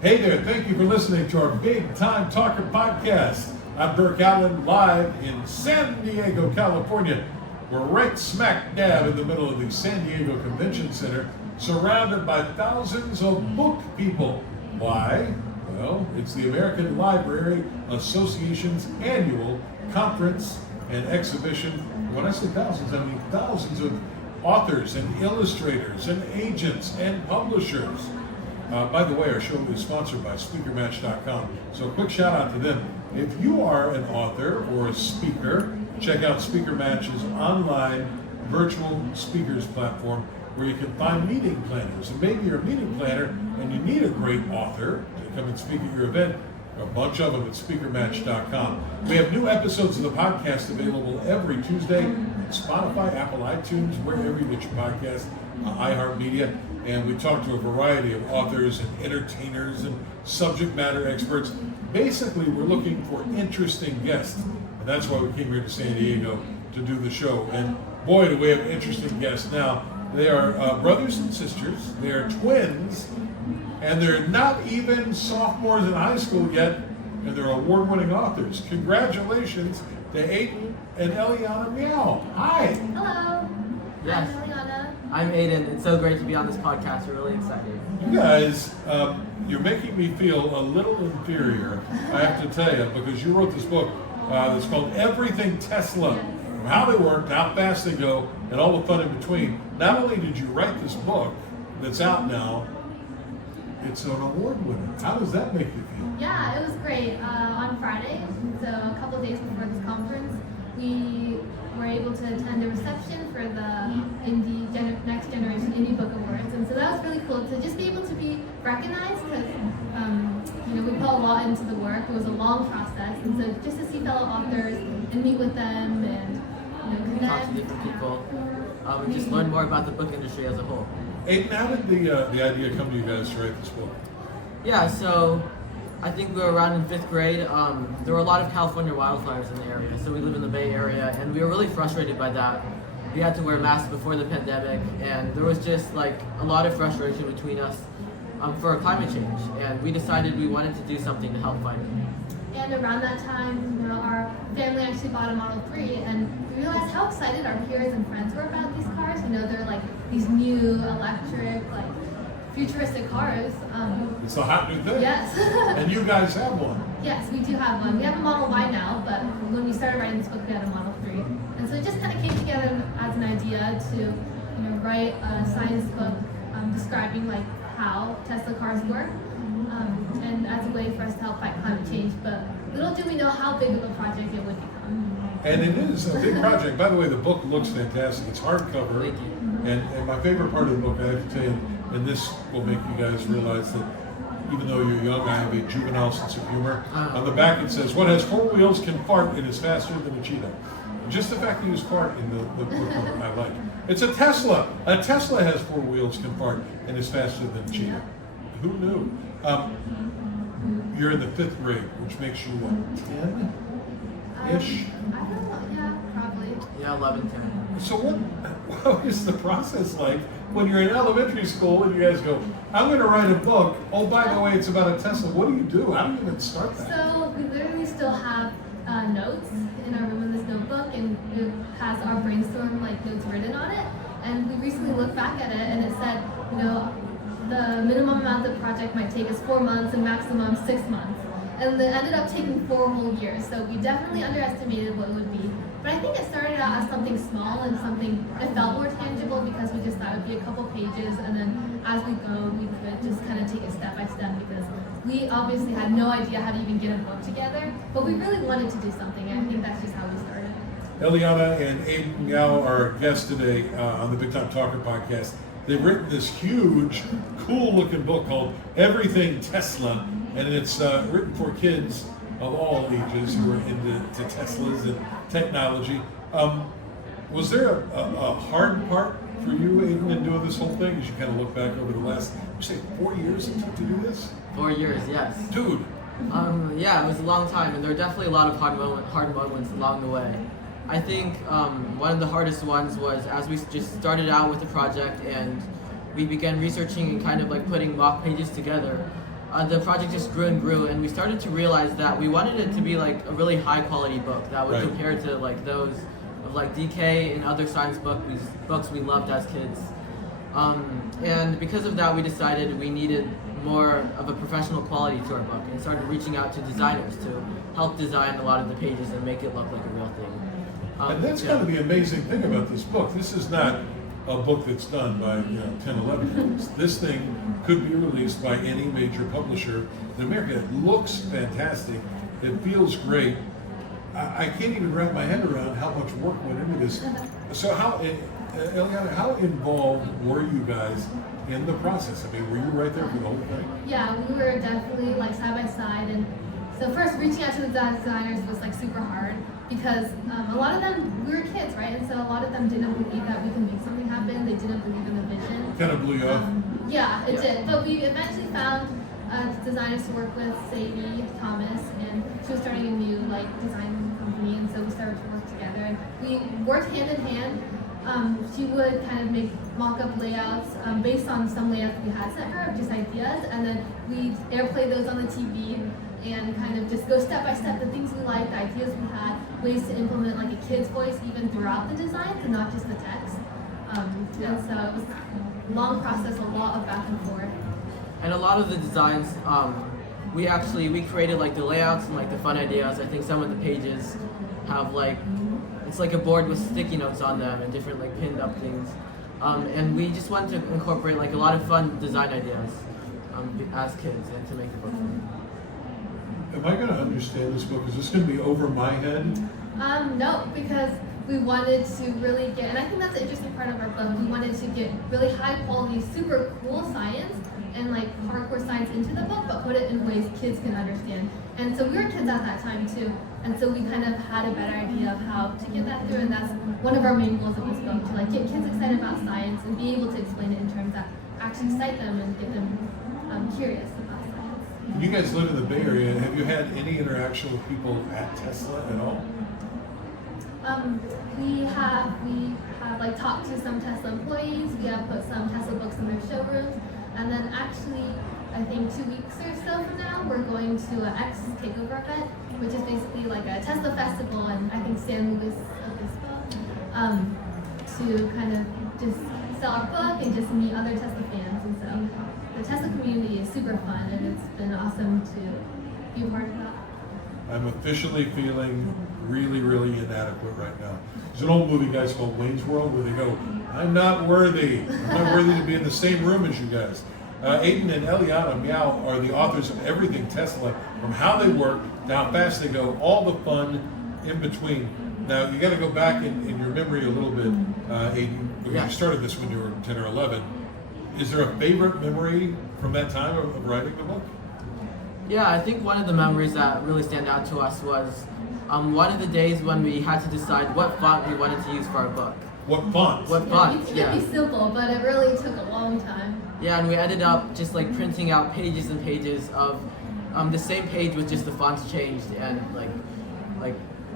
Hey there, thank you for listening to our Big Time Talker podcast. I'm Burke Allen, live in San Diego, California. We're right smack dab in the middle of the San Diego Convention Center, surrounded by thousands of book people. Why? Well, it's the American Library Association's annual conference and exhibition. When I say thousands, I mean thousands of authors and illustrators and agents and publishers. By the way, our show is sponsored by SpeakerMatch.com, so a quick shout out to them. If you are an author or a speaker, check out Speaker Match's online virtual speakers platform where you can find meeting planners. And maybe you're a meeting planner and you need a great author to come and speak at your event. A bunch of them at SpeakerMatch.com. We have new episodes of the podcast available every Tuesday on Spotify, Apple iTunes, wherever you get your podcast, iHeartMedia. And we talk to a variety of authors and entertainers and subject matter experts. Basically, we're looking for interesting guests. And that's why we came here to San Diego to do the show. And boy, do we have interesting guests now. They are brothers and sisters. They are twins. And they're not even sophomores in high school yet. And they're award-winning authors. Congratulations to Aiden and Eliana Miao. Hi. Hello. Yes. I'm Eliana. I'm Aiden. It's so great to be on this podcast. We're really excited. You guys, you're making me feel a little inferior, I have to tell you, because you wrote this book that's called Everything Tesla. How they work, how fast they go, and all the fun in between. Not only did you write this book that's out now, it's an award winner. How does that make you feel? Yeah, it was great. On Friday, so a couple days before this conference, we were able to attend a reception for the Next Generation Indie Book Awards, and so that was really cool to just be able to be recognized because we put a lot into the work. It was a long process, and so just to see fellow authors and meet with them and connect. Talk to different people. And just learn more about the book industry as a whole. Aiden, how did the idea come to you guys to write this book? Yeah, so I think we were around in 5th grade. There were a lot of California wildfires in the area, so we live in the Bay Area, and we were really frustrated by that. We had to wear masks before the pandemic, and there was just like a lot of frustration between us for climate change, and we decided we wanted to do something to help fight it. And around that time, our family actually bought a Model 3, and we realized how excited our peers and friends were about these cars. They're like these new electric, like futuristic cars. It's the hot new thing. Yes. And you guys have one. Yes, we do have one. We have a Model Y now, but when we started writing this book, we had a Model 3. And so it just kind of came together as an idea to, write a science book describing like how Tesla cars work, and as a way for us to help fight climate change. But little do we know how big of a project it would become. And it is a big project. By the way, the book looks fantastic. It's hardcover. Thank you. And my favorite part of the book, I have to tell you, and this will make you guys realize that even though you're young, I have a juvenile sense of humor. On the back it says, what has 4 wheels can fart and is faster than a cheetah. Just the fact that you use fart in the book I like. It's a Tesla. A Tesla has 4 wheels can fart and is faster than a cheetah. Who knew? You're in the 5th grade, which makes you what, 10-ish? I don't know, yeah, probably. Yeah, 11, 10. So what is the process like when you're in elementary school and you guys go, I'm going to write a book. Oh, by the way, it's about a Tesla. What do? How do you even start that? So we literally still have notes in our room in this notebook, and it has our brainstorm notes written on it. And we recently looked back at it, and it said, the minimum amount the project might take is 4 months and maximum 6 months. And it ended up taking 4 whole years. So we definitely underestimated what it would be. But I think it started out as something small and something that felt more tangible because we just thought it would be a couple pages, and then as we go, we could just kind of take it step by step because we obviously had no idea how to even get a book together, but we really wanted to do something, and I think that's just how we started. Eliana and Aiden Miao are our guests today on the Big Time Talker podcast. They've written this huge, cool-looking book called Everything Tesla, and it's written for kids of all ages who are into Teslas and technology. Was there a hard part for you, Aiden, in doing this whole thing as you kind of look back over the last, you say 4 years it took to do this? 4 years, yes. Dude. Yeah, it was a long time, and there were definitely a lot of hard moments along the way. I think one of the hardest ones was as we just started out with the project and we began researching and kind of like putting mock pages together. the project just grew and grew, and we started to realize that we wanted it to be like a really high quality book that would Right. compare to like those of like DK and other science books we loved as kids. And because of that, we decided we needed more of a professional quality to our book, and started reaching out to designers to help design a lot of the pages and make it look like a real thing. And that's kind of the amazing thing about this book. This is not a book that's done by 10, 11 year olds. This thing could be released by any major publisher in America. It looks fantastic. It feels great. I can't even wrap my head around how much work went into this. So Eliana, how involved were you guys in the process? I mean, were you right there for the whole thing? Yeah, we were definitely like side by side, and so first reaching out to the designers was like super hard because a lot of them, we were kids, right? And so a lot of them didn't believe that we could make something happen. They didn't believe in the vision. Kind of blew you off. Yeah, it did. But we eventually found designers to work with, Sadie Thomas, and she was starting a new like design company, and so we started to work together. And we worked hand in hand. She would kind of make mock-up layouts based on some layouts we had sent her, just ideas, and then we airplay those on the TV and kind of just go step by step, the things we liked, the ideas we had, ways to implement like a kid's voice even throughout the designs and not just the text. And so it was a long process, a lot of back and forth. And a lot of the designs, we created like the layouts and like the fun ideas. I think some of the pages have like, it's like a board with sticky notes on them and different like pinned up things. And we just wanted to incorporate like a lot of fun design ideas as kids and to make the book fun. Am I going to understand this book? Is this going to be over my head? No, because we wanted to really get, and I think that's the interesting part of our book, we wanted to get really high quality, super cool science and like hardcore science into the book, but put it in ways kids can understand. And so we were kids at that time too, and so we kind of had a better idea of how to get that through, and that's one of our main goals of this book, to like get kids excited about science and be able to explain it in terms that actually excite them and get them curious about science. You guys live in the Bay Area. Have you had any interaction with people at Tesla at all? We have like talked to some Tesla employees. We have put some Tesla books in their showrooms, and then actually, I think 2 weeks or so from now, we're going to an X Takeover event, which is basically like a Tesla festival, and I think San Luis Obispo, to kind of just sell our book and just meet other Tesla fans. And so the Tesla community is super fun, and it's been awesome to be a part of that. I'm officially feeling really, really inadequate right now. There's an old movie, guys, called Wayne's World, where they go, I'm not worthy. I'm not worthy to be in the same room as you guys. Aiden and Eliana Miao are the authors of everything Tesla, from how they work to how fast they go, all the fun in between. Now, you got to go back in your memory a little bit, Aiden, because you started this when you were 10 or 11. Is there a favorite memory from that time of writing the book? Yeah, I think one of the memories that really stand out to us was one of the days when we had to decide what font we wanted to use for our book. What font? What font? It should be simple, but it really took a long time. Yeah, and we ended up just like printing out pages and pages of the same page with just the fonts changed, and like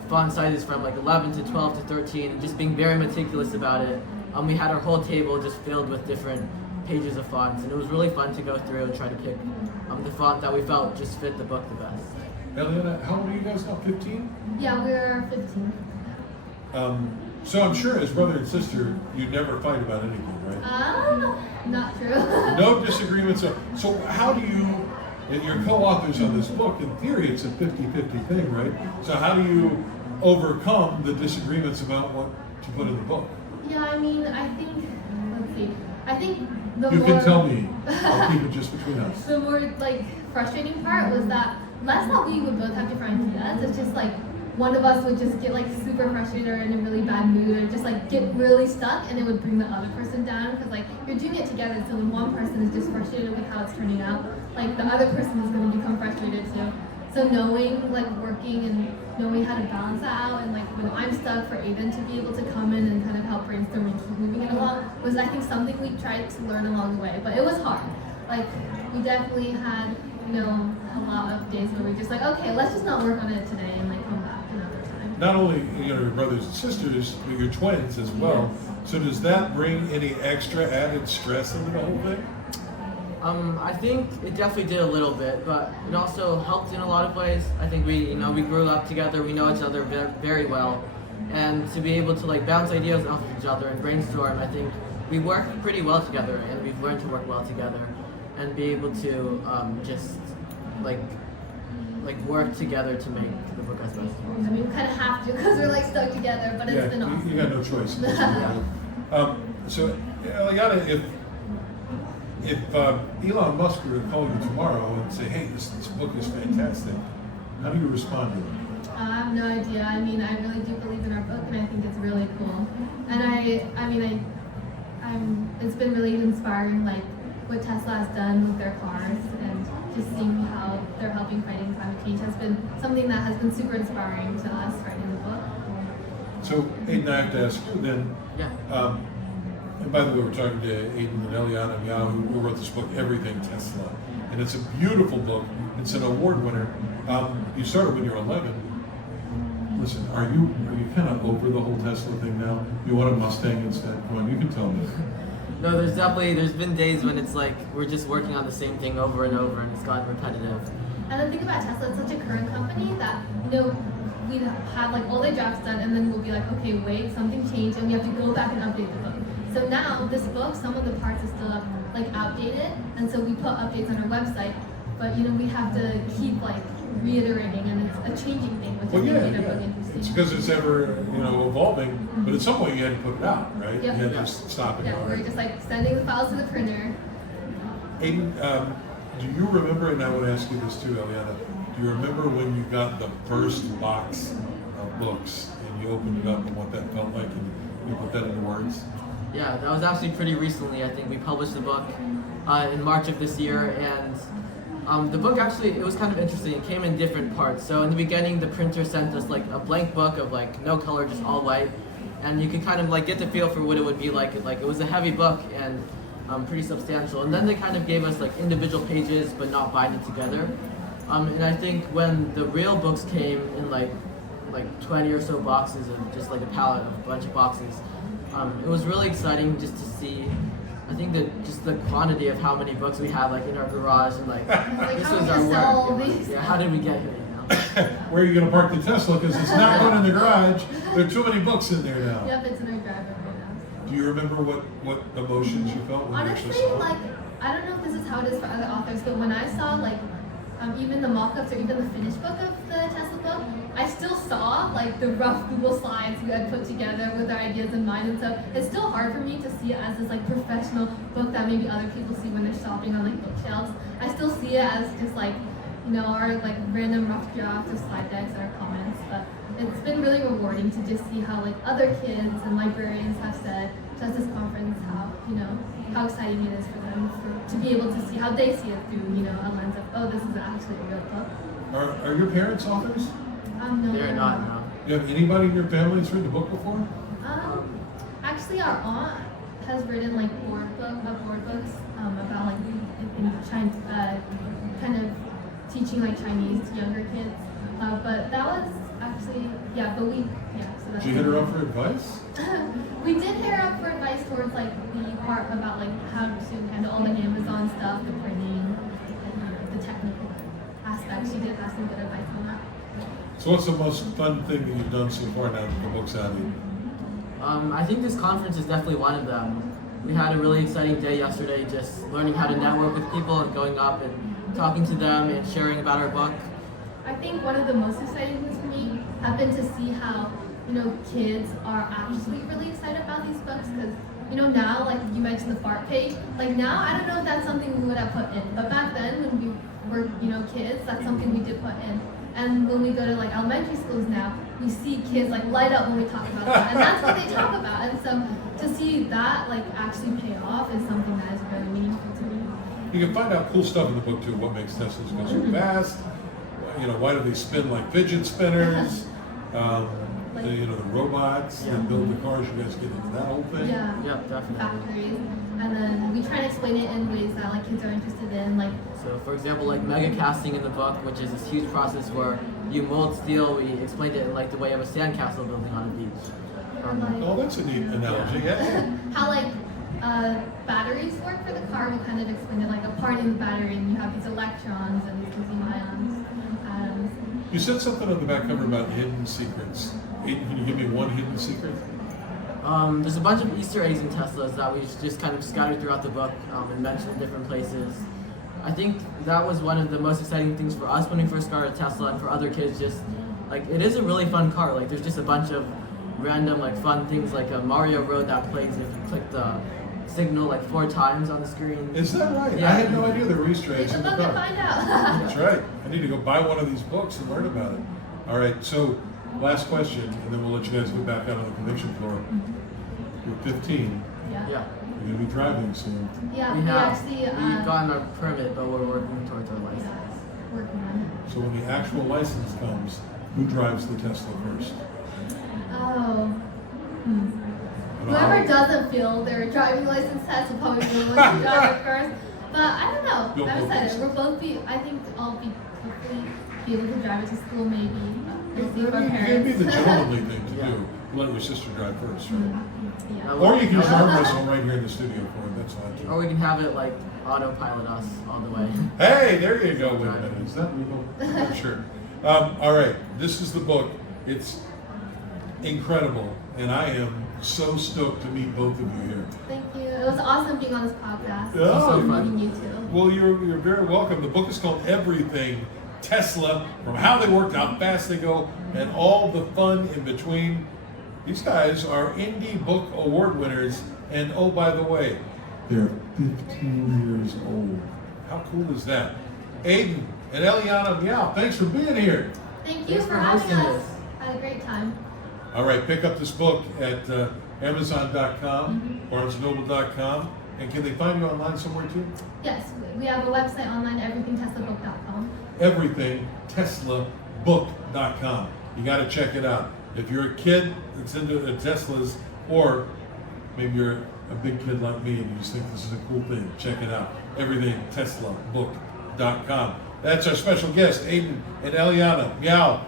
font sizes from like 11 to 12 to 13, and just being very meticulous about it. We had our whole table just filled with different pages of fonts, and it was really fun to go through and try to pick the font that we felt just fit the book the best. Eliana, how old are you guys now? 15? Yeah, we're 15. So I'm sure as brother and sister, you never fight about anything, right? Not true. No disagreements. So how do you, and you're co-authors on this book, in theory it's a 50-50 thing, right? So how do you overcome the disagreements about what to put in the book? Yeah, I mean, I think the You more... can tell me. I'll keep it just between us. The more, like, frustrating part was that less that we would both have different ideas. It's just, like, one of us would just get, like, super frustrated or in a really bad mood or just, like, get really stuck, and it would bring the other person down because, like, you're doing it together, so when one person is just frustrated with how it's turning out, like, the other person is going to become frustrated too. So knowing, like, working and knowing how to balance that out, and like when I'm stuck, for Aiden to be able to come in and kind of help brainstorm and keep moving it along was, I think, something we tried to learn along the way. But it was hard. Like, we definitely had, a lot of days where we just like, okay, let's just not work on it today and like come back another time. Not only your brothers and sisters, but your twins as well. Yes. So does that bring any extra added stress into the whole thing? I think it definitely did a little bit, but it also helped in a lot of ways. I think we grew up together, we know each other very well, and to be able to like bounce ideas off of each other and brainstorm, I think we work pretty well together, and we've learned to work well together, and be able to just like work together to make the book as best as possible. I mean, we kind of have to because we're like stuck together, but it's been awesome. You got no choice. So, Eliana, if Elon Musk were to call you tomorrow and say, "Hey, this book is fantastic," how do you respond to it? I have no idea. I mean, I really do believe in our book, and I think it's really cool. And it's been really inspiring, like what Tesla has done with their cars, and just seeing how they're helping fighting climate change has been something that has been super inspiring to us writing the book. So, Aiden, I have to ask you then. Yeah. And by the way, we're talking to Aiden and Eliana Miao, who wrote this book, Everything Tesla. And it's a beautiful book. It's an award winner. You started when you were 11. Listen, are you kind of over the whole Tesla thing now? You want a Mustang instead? Come on, you can tell me. No, there's been days when it's like we're just working on the same thing over and over, and it's gotten repetitive. And the thing about Tesla, it's such a current company that, we have like all their drafts done, and then we'll be like, okay, wait, something changed, and we have to go back and update the book. So now this book, some of the parts are still like outdated, and so we put updates on our website. But we have to keep like reiterating, and it's a changing thing, which Well, I think yeah. made our book interesting. It's because it's ever, evolving. But at some point you had to put it out, right? Yep. You had to just stop it. Yeah, all we're right. just like sending the files to the printer. Aiden, do you remember, and I want to ask you this too, Eliana, do you remember when you got the first box of books and you opened it up and what that felt like, and you put that into words? Yeah, that was actually pretty recently. I think we published the book in March of this year, and the book actually, it was kind of interesting. It came in different parts. So in the beginning, the printer sent us like a blank book of like no color, just all white, and you could kind of like get the feel for what it would be like. It was a heavy book and pretty substantial. And then they kind of gave us like individual pages, but not binded together. And I think when the real books came in like 20 or so boxes of just like a pallet of a bunch of boxes, it was really exciting just to see. I think that just the quantity of how many books we have like in our garage, and like this how was do our you sell work. these? Yeah, how did we get here? Where are you going to park the Tesla? Because it's not going in the garage. There are too many books in there now. Yep, it's in our driveway right now. Do you remember what emotions you felt when you Honestly, actually saw it? like, I don't know if this is how it is for other authors, but when I saw like even the mock-ups or even the finished book of the Tesla book, I still saw like the rough Google slides we had put together with our ideas in mind, and so it's still hard for me to see it as this like professional book that maybe other people see when they're shopping on like bookshelves. I still see it as just like our like random rough draft of slide decks and our comments, but it's been really rewarding to just see how like other kids and librarians have said just this conference how exciting it is for them to be able to see how they see it through a lens of, oh, this is actually a real book. Are your parents authors? No. They're not, no. Do you have anybody in your family that's written a book before? Actually, our aunt has written like board books about like in China, kind of teaching like Chinese to younger kids. But that was actually So that's Did you hit her up for advice? We did hit her up for advice towards like the part about like how to handle all the Amazon stuff, the printing, and the technical aspects. She did have some good advice on that. So what's the most fun thing that you've done so far now that the book's out? I think this conference is definitely one of them. We had a really exciting day yesterday, just learning how to network with people and going up and talking to them and sharing about our book. I think one of the most exciting things for me have been to see how kids are actually really excited about these books, because now, like you mentioned the fart page, like now I don't know if that's something we would have put in, but back then when we were kids, that's something we did put in. And when we go to like elementary schools now, we see kids like light up when we talk about that, and that's what they talk about. And so to see that like actually pay off is something that is very meaningful to me. You can find out cool stuff in the book too. What makes Teslas go so fast? Why do they spin like fidget spinners? The robots that build the cars. You guys get into that whole thing? Yeah, definitely. factories. And then we try to explain it in ways that like kids are interested in, like. So for example, like mega casting in the book, which is this huge process where you mold steel, we explained it in like the way of a sandcastle building on a beach. Or like, Oh, that's a neat analogy. Yeah. how like batteries work for the car. We kind of explained it like a part in the battery, and you have these electrons and these lithium-ion atoms. You said something on the back cover about hidden secrets. Aiden, can you give me one hidden secret? There's a bunch of Easter eggs in Teslas that we've just kind of scattered throughout the book and mentioned in different places. I think that was one of the most exciting things for us when we first got a Tesla, and for other kids, just like it is a really fun car. Like there's just a bunch of random like fun things, like a Mario Road that plays if you click the signal like 4 times on the screen. Is that right? Yeah. I had no idea there were Easter eggs in the Look and car. find out. That's right. I need to go buy one of these books and learn about it. All right, so last question, and then we'll let you guys get back out on the convention floor. You're 15. Yeah. Yeah. You're going to be driving soon. Yeah, We have. actually We've gotten our permit, but we're working towards our license. yeah, working on it. So when the actual license comes, who drives the Tesla first? Oh. And Whoever I'll- doesn't feel their driving license test will probably be the one to drive it first. But I don't know. You'll I'm both excited. be- We're both I think I'll hopefully be able to drive it to school maybe. We'll see from It'd be parents. the gentlemanly thing to Yeah. do. Let your sister drive first, right? Yeah. Or you can just arm wrestle right here in the studio for it. That's fine Or too. we can have it like autopilot us all the way. Hey, there you go. Wait a minute. Is that legal? I'm sure. All right. This is the book. It's incredible, and I am so stoked to meet both of you here. Thank you. It was awesome being on this podcast. Yeah. So And fun. meeting you too. Well, you're very welcome. The book is called Everything Tesla, from how they work to how fast they go, and all the fun in between. These guys are Indie Book Award winners, and oh, by the way, they're 15 years old. How cool is that? Aiden and Eliana Miao, thanks for being here. Thank you Thanks for for having hosting us. this. Had a great time. All right, pick up this book at Amazon.com, BarnesandNoble.com, and can they find you online somewhere too? Yes, we have a website online, everythingteslabook.com. EverythingTeslaBook.com. You got to check it out. If you're a kid that's into Teslas, or maybe you're a big kid like me and you just think this is a cool thing, check it out. EverythingTeslaBook.com. That's our special guest, Aiden and Eliana Miao.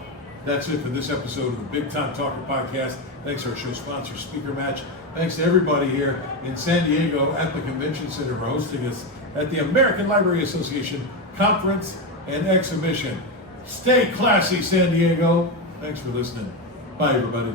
That's it for this episode of the Big Time Talker Podcast. Thanks to our show sponsor, Speaker Match. Thanks to everybody here in San Diego at the Convention Center for hosting us at the American Library Association Conference and Exhibition. Stay classy, San Diego. Thanks for listening. Bye, everybody.